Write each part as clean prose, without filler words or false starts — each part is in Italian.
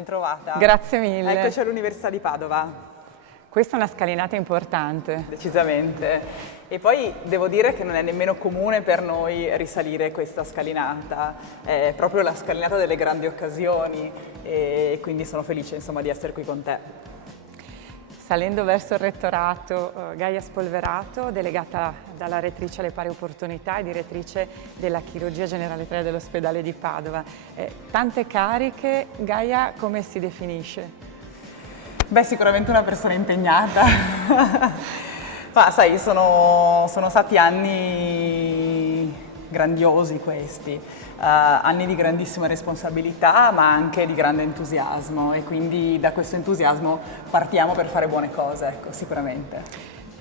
ben trovata. Grazie mille. Eccoci all'Università di Padova. Questa è una scalinata importante. Decisamente. E poi devo dire che non è nemmeno comune per noi risalire questa scalinata, è proprio la scalinata delle grandi occasioni e quindi sono felice insomma di essere qui con te. Salendo verso il rettorato, Gaia Spolverato, delegata dalla rettrice alle pari opportunità e direttrice della chirurgia generale 3 dell'ospedale di Padova. Tante cariche, Gaia come si definisce? Beh, sicuramente una persona impegnata. Ma sai, sono stati anni grandiosi questi, anni di grandissima responsabilità ma anche di grande entusiasmo e quindi da questo entusiasmo partiamo per fare buone cose, ecco, sicuramente.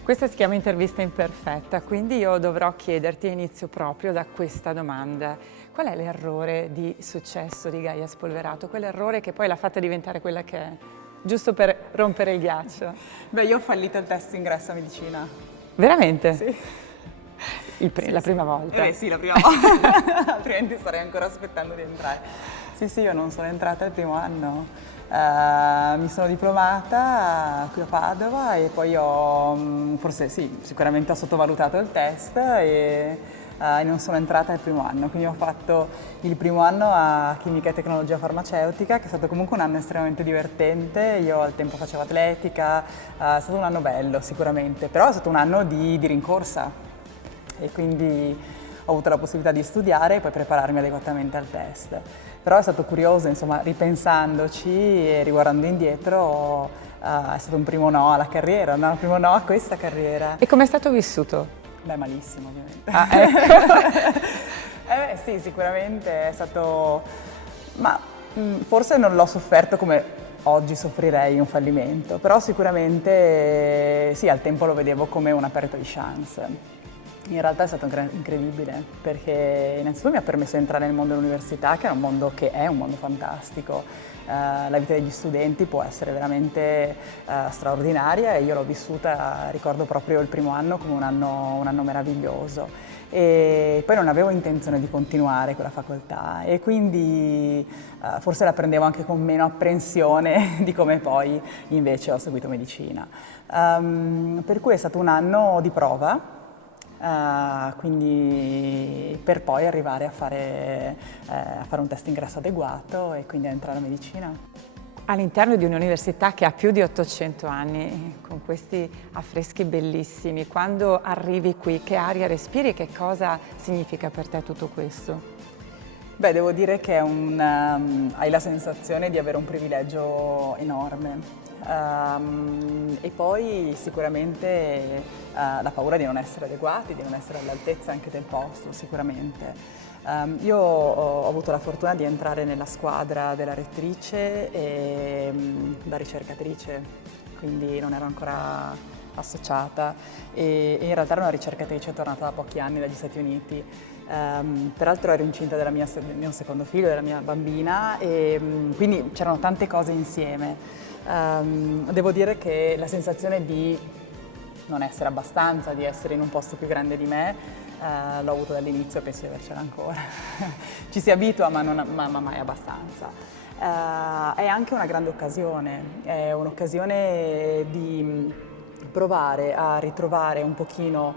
Questa si chiama intervista imperfetta, quindi io dovrò chiederti, inizio proprio da questa domanda. Qual è l'errore di successo di Gaia Spolverato? Quell'errore che poi l'ha fatta diventare quella che è? Giusto per rompere il ghiaccio. Beh, io ho fallito il test ingresso a medicina. Veramente? Sì. La prima volta? Sì, la prima volta, altrimenti starei ancora aspettando di entrare. Sì, io non sono entrata il primo anno, mi sono diplomata qui a Padova e poi sicuramente ho sottovalutato il test e non sono entrata il primo anno, quindi ho fatto il primo anno a Chimica e Tecnologia Farmaceutica, che è stato comunque un anno estremamente divertente. Io al tempo facevo atletica, è stato un anno bello sicuramente, però è stato un anno di rincorsa. E quindi ho avuto la possibilità di studiare e poi prepararmi adeguatamente al test. Però è stato curioso, insomma, ripensandoci e riguardando indietro, è stato un primo no alla carriera, un primo no a questa carriera. E com'è stato vissuto? Beh, malissimo ovviamente. Ah, ecco. Sì, sicuramente è stato... ma forse non l'ho sofferto come oggi soffrirei un fallimento, però sicuramente sì, al tempo lo vedevo come una perdita di chance. In realtà è stato incredibile perché innanzitutto mi ha permesso di entrare nel mondo dell'università, che è un mondo fantastico. La vita degli studenti può essere veramente straordinaria e io l'ho vissuta, ricordo proprio il primo anno come un anno meraviglioso. E poi non avevo intenzione di continuare quella facoltà e quindi forse la prendevo anche con meno apprensione di come poi invece ho seguito medicina. Per cui è stato un anno di prova. Quindi per poi arrivare a fare un test ingresso adeguato e quindi a entrare a medicina. All'interno di un'università che ha più di 800 anni, con questi affreschi bellissimi, quando arrivi qui, che aria respiri e che cosa significa per te tutto questo? Beh, devo dire che hai la sensazione di avere un privilegio enorme. E poi sicuramente la paura di non essere adeguati, di non essere all'altezza anche del posto, sicuramente. Io ho avuto la fortuna di entrare nella squadra della rettrice e da ricercatrice, quindi non ero ancora associata e in realtà ero una ricercatrice tornata da pochi anni dagli Stati Uniti. Peraltro ero incinta del mio secondo figlio, della mia bambina e quindi c'erano tante cose insieme. Devo dire che la sensazione di non essere abbastanza, di essere in un posto più grande di me, l'ho avuto dall'inizio e penso di avercela ancora. Ci si abitua ma mai abbastanza. È anche una grande occasione, è un'occasione di provare a ritrovare un pochino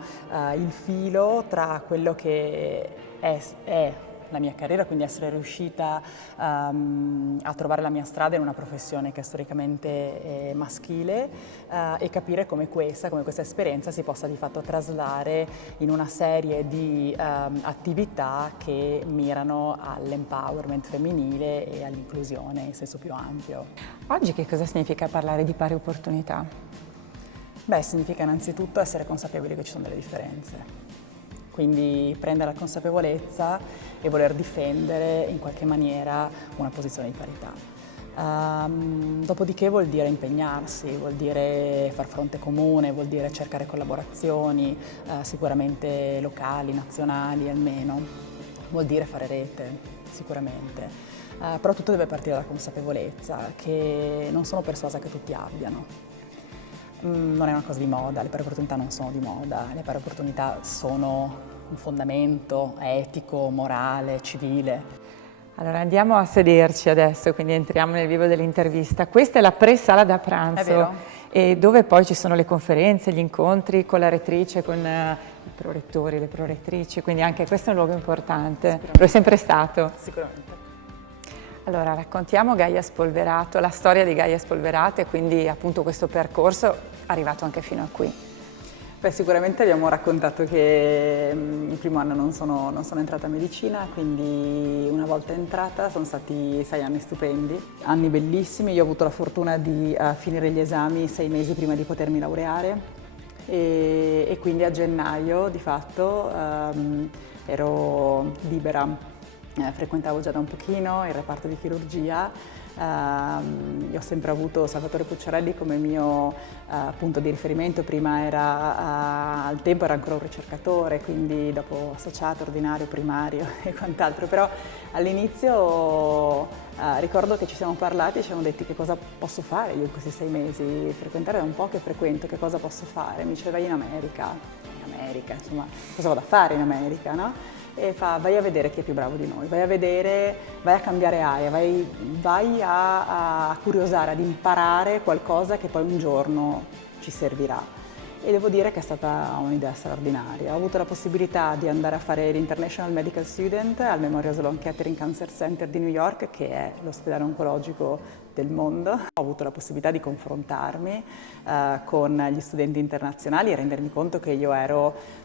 il filo tra quello che è la mia carriera, quindi essere riuscita a trovare la mia strada in una professione che è storicamente maschile e capire come questa esperienza si possa di fatto traslare in una serie di attività che mirano all'empowerment femminile e all'inclusione in senso più ampio. Oggi che cosa significa parlare di pari opportunità? Beh, significa innanzitutto essere consapevoli che ci sono delle differenze. Quindi prendere la consapevolezza e voler difendere in qualche maniera una posizione di parità. Dopodiché vuol dire impegnarsi, vuol dire far fronte comune, vuol dire cercare collaborazioni, sicuramente locali, nazionali almeno, vuol dire fare rete, sicuramente. Però tutto deve partire dalla consapevolezza che non sono persuasa che tutti abbiano. Non è una cosa di moda, le pari opportunità non sono di moda, le pari opportunità sono un fondamento etico, morale, civile. Allora andiamo a sederci adesso, quindi entriamo nel vivo dell'intervista. Questa è la pre-sala da pranzo. È vero. E dove poi ci sono le conferenze, gli incontri con la rettrice, con i prorettori, le prorettrici, quindi anche questo è un luogo importante. Lo è sempre stato? Sicuramente. Allora raccontiamo Gaia Spolverato, la storia di Gaia Spolverato e quindi appunto questo percorso arrivato anche fino a qui. Beh, sicuramente abbiamo raccontato che il primo anno non sono entrata a medicina, quindi una volta entrata sono stati 6 anni stupendi, anni bellissimi. Io ho avuto la fortuna di finire gli esami 6 mesi prima di potermi laureare e quindi a gennaio di fatto ero libera. Frequentavo già da un pochino il reparto di chirurgia. Io ho sempre avuto Salvatore Pucciarelli come mio punto di riferimento. Prima al tempo era ancora un ricercatore, quindi dopo associato, ordinario, primario e quant'altro, però all'inizio ricordo che ci siamo parlati e ci siamo detti che cosa posso fare io in questi 6 mesi, frequentare da un po' che frequento, che cosa posso fare? Mi diceva in America, insomma, cosa vado a fare in America, no? E fa, vai a vedere chi è più bravo di noi, vai a cambiare aria, vai a curiosare, ad imparare qualcosa che poi un giorno ci servirà. E devo dire che è stata un'idea straordinaria. Ho avuto la possibilità di andare a fare l'International Medical Student al Memorial Sloan Kettering Cancer Center di New York, che è l'ospedale oncologico del mondo. Ho avuto la possibilità di confrontarmi con gli studenti internazionali e rendermi conto che io ero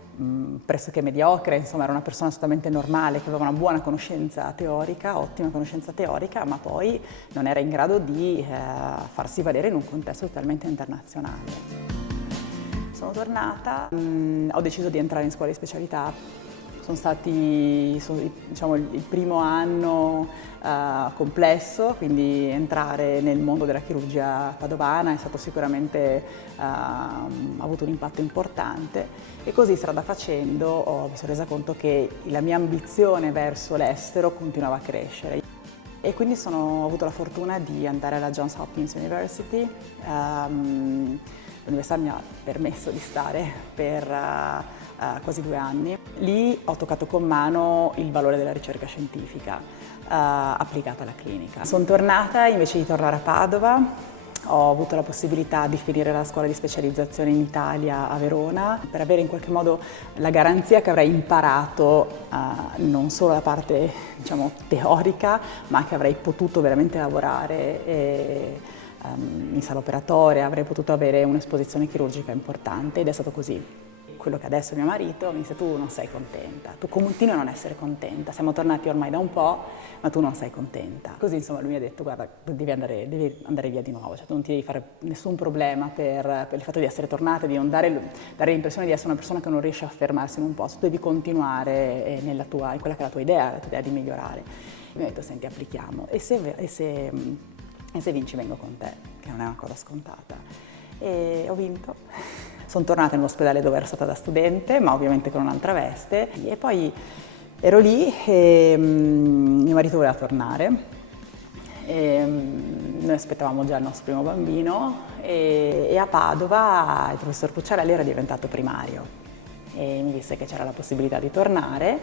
pressoché mediocre, insomma era una persona assolutamente normale che aveva una buona conoscenza teorica, ottima conoscenza teorica, ma poi non era in grado di farsi valere in un contesto totalmente internazionale. Sono tornata, ho deciso di entrare in scuola di specialità. Diciamo, il primo anno complesso, quindi entrare nel mondo della chirurgia padovana è stato sicuramente, ha avuto un impatto importante e così strada facendo mi sono resa conto che la mia ambizione verso l'estero continuava a crescere. E quindi ho avuto la fortuna di andare alla Johns Hopkins University. L'università mi ha permesso di stare per quasi 2 anni. Lì ho toccato con mano il valore della ricerca scientifica applicata alla clinica. Sono tornata, invece di tornare a Padova, ho avuto la possibilità di finire la scuola di specializzazione in Italia a Verona per avere in qualche modo la garanzia che avrei imparato non solo la parte, diciamo, teorica, ma che avrei potuto veramente lavorare in sala operatoria, avrei potuto avere un'esposizione chirurgica importante ed è stato così. Quello che adesso è mio marito mi dice: tu non sei contenta, tu continui a non essere contenta, siamo tornati ormai da un po', ma tu non sei contenta. Così insomma lui mi ha detto: guarda, devi andare via di nuovo, cioè tu non ti devi fare nessun problema per il fatto di essere tornata, di non dare l'impressione di essere una persona che non riesce a fermarsi in un posto, devi continuare in quella che è la tua idea di migliorare. E mi ha detto: senti, applichiamo, e se vinci vengo con te, che non è una cosa scontata. E ho vinto. Sono tornata nell'ospedale dove ero stata da studente, ma ovviamente con un'altra veste. E poi ero lì e mio marito voleva tornare. E noi aspettavamo già il nostro primo bambino e a Padova il professor Pucciarelli era diventato primario. E mi disse che c'era la possibilità di tornare,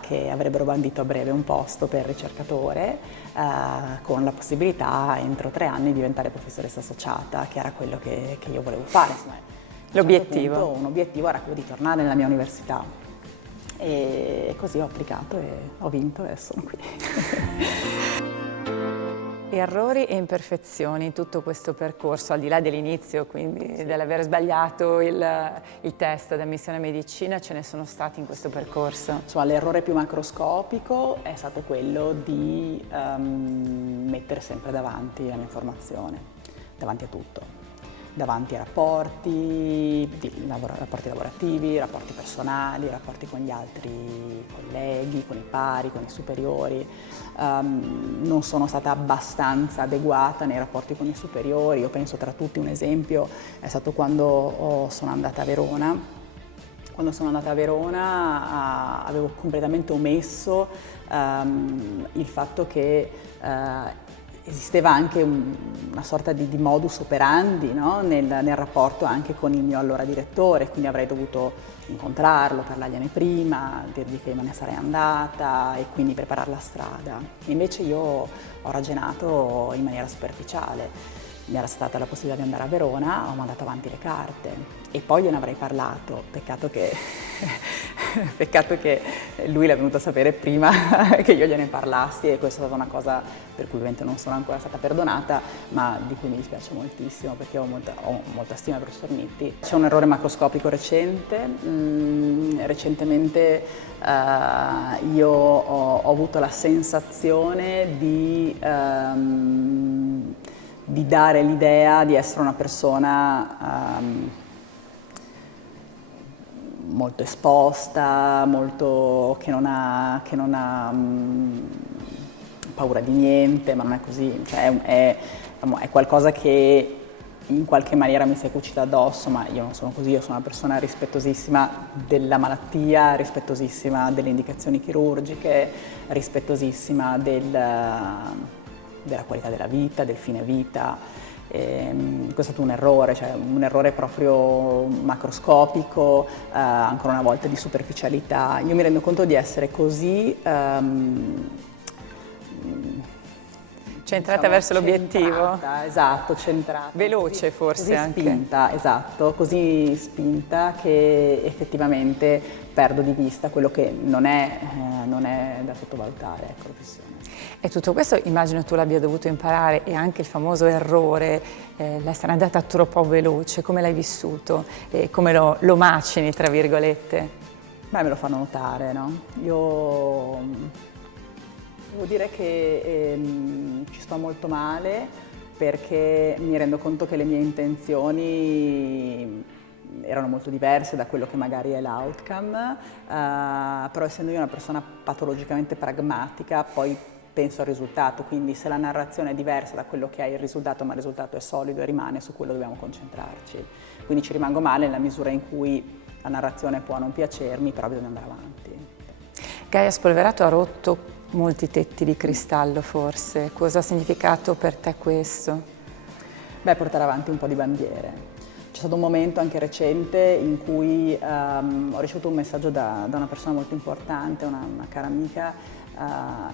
che avrebbero bandito a breve un posto per ricercatore, con la possibilità entro 3 anni di diventare professoressa associata, che era quello che io volevo fare. Insomma, l'obiettivo. A un certo punto, un obiettivo era quello di tornare nella mia università. E così ho applicato e ho vinto e sono qui. Errori e imperfezioni in tutto questo percorso, al di là dell'inizio, quindi sì, dell'aver sbagliato il test d'ammissione a medicina, ce ne sono stati in questo percorso? Insomma, l'errore più macroscopico è stato quello di mettere sempre davanti la mia formazione, davanti a tutto. Davanti a rapporti lavorativi, rapporti personali, rapporti con gli altri colleghi, con i pari, con i superiori. Non sono stata abbastanza adeguata nei rapporti con i superiori. Io penso, tra tutti, un esempio è stato quando sono andata a Verona. Quando sono andata a Verona avevo completamente omesso il fatto che esisteva anche una sorta di modus operandi, no? nel rapporto anche con il mio allora direttore, quindi avrei dovuto incontrarlo, parlargliene prima, dirgli che me ne sarei andata e quindi preparare la strada. Invece io ho ragionato in maniera superficiale. Mi era stata la possibilità di andare a Verona, ho mandato avanti le carte e poi gliene avrei parlato. Peccato che lui l'è venuto a sapere prima che io gliene parlassi, e questa è stata una cosa per cui ovviamente non sono ancora stata perdonata, ma di cui mi dispiace moltissimo perché ho molta stima per Stornitti. C'è un errore macroscopico recente. Recentemente io ho avuto la sensazione di dare l'idea di essere una persona molto esposta, che non ha paura di niente, ma non è così. Cioè è qualcosa che in qualche maniera mi si è cucita addosso, ma io non sono così. Io sono una persona rispettosissima della malattia, rispettosissima delle indicazioni chirurgiche, rispettosissima della qualità della vita, del fine vita. Questo è stato un errore proprio macroscopico, ancora una volta di superficialità. Io mi rendo conto di essere così centrata verso l'obiettivo? Esatto, centrata. Veloce forse così anche. Spinta, esatto, così spinta che effettivamente perdo di vista quello che non è da sottovalutare, ecco, la professione. E tutto questo immagino tu l'abbia dovuto imparare, e anche il famoso errore, l'essere andata troppo veloce. Come l'hai vissuto e come lo macini, tra virgolette? Beh, me lo fanno notare, no? Io devo dire che ci sto molto male, perché mi rendo conto che le mie intenzioni erano molto diverse da quello che magari è l'outcome, però essendo io una persona patologicamente pragmatica, poi penso al risultato, quindi se la narrazione è diversa da quello che è il risultato, ma il risultato è solido e rimane, su quello dobbiamo concentrarci. Quindi ci rimango male nella misura in cui la narrazione può non piacermi, però bisogna andare avanti. Gaia Spolverato ha rotto molti tetti di cristallo forse. Cosa ha significato per te questo? Beh, portare avanti un po' di bandiere. C'è stato un momento anche recente in cui ho ricevuto un messaggio da una persona molto importante, una cara amica,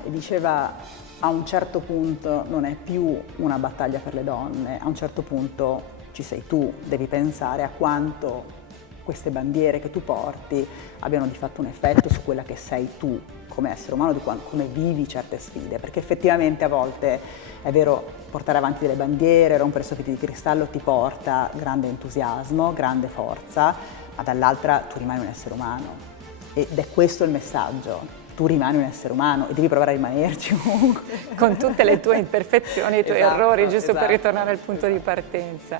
e diceva: a un certo punto non è più una battaglia per le donne, a un certo punto ci sei tu, devi pensare a quanto queste bandiere che tu porti abbiano di fatto un effetto su quella che sei tu come essere umano, di come vivi certe sfide, perché effettivamente a volte è vero, portare avanti delle bandiere, rompere soffitti di cristallo ti porta grande entusiasmo, grande forza, ma dall'altra tu rimani un essere umano, ed è questo il messaggio. Tu rimani un essere umano e devi provare a rimanerci comunque. Con tutte le tue imperfezioni e i tuoi errori, giusto per ritornare al punto di partenza.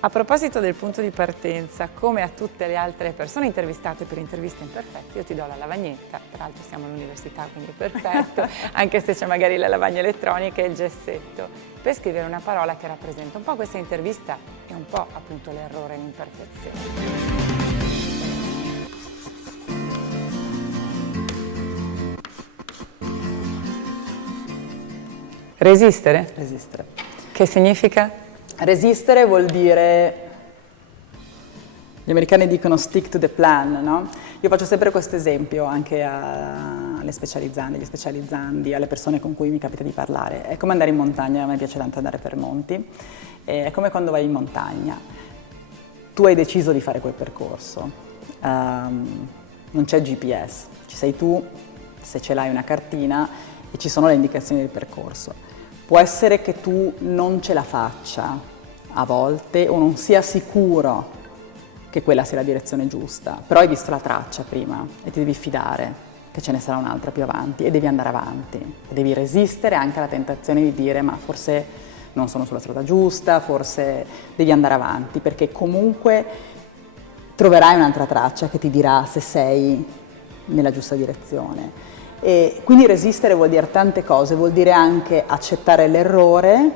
A proposito del punto di partenza, come a tutte le altre persone intervistate per Interviste Imperfette, io ti do la lavagnetta, tra l'altro siamo all'università, quindi perfetto, anche se c'è magari la lavagna elettronica e il gessetto, per scrivere una parola che rappresenta un po' questa intervista e un po' appunto l'errore e l'imperfezione. Resistere? Resistere. Che significa? Resistere vuol dire, gli americani dicono stick to the plan, no? Io faccio sempre questo esempio anche alle specializzandi, agli specializzandi, alle persone con cui mi capita di parlare. È come andare in montagna, a me piace tanto andare per monti, è come quando vai in montagna. Tu hai deciso di fare quel percorso, non c'è GPS, ci sei tu, se ce l'hai una cartina e ci sono le indicazioni del percorso. Può essere che tu non ce la faccia a volte o non sia sicuro che quella sia la direzione giusta, però hai visto la traccia prima e ti devi fidare che ce ne sarà un'altra più avanti e devi andare avanti. E devi resistere anche alla tentazione di dire ma forse non sono sulla strada giusta, forse devi andare avanti, perché comunque troverai un'altra traccia che ti dirà se sei nella giusta direzione. E quindi resistere vuol dire tante cose, vuol dire anche accettare l'errore,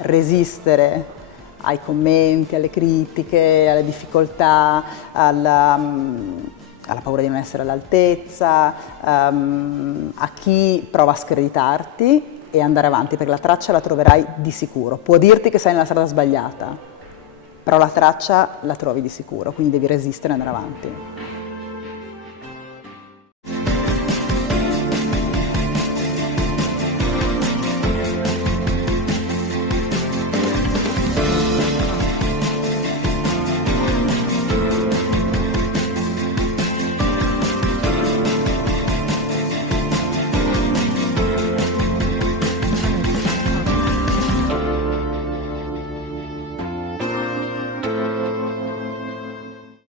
resistere ai commenti, alle critiche, alle difficoltà, alla paura di non essere all'altezza, a chi prova a screditarti, e andare avanti, perché la traccia la troverai di sicuro. Può dirti che sei nella strada sbagliata, però la traccia la trovi di sicuro, quindi devi resistere e andare avanti.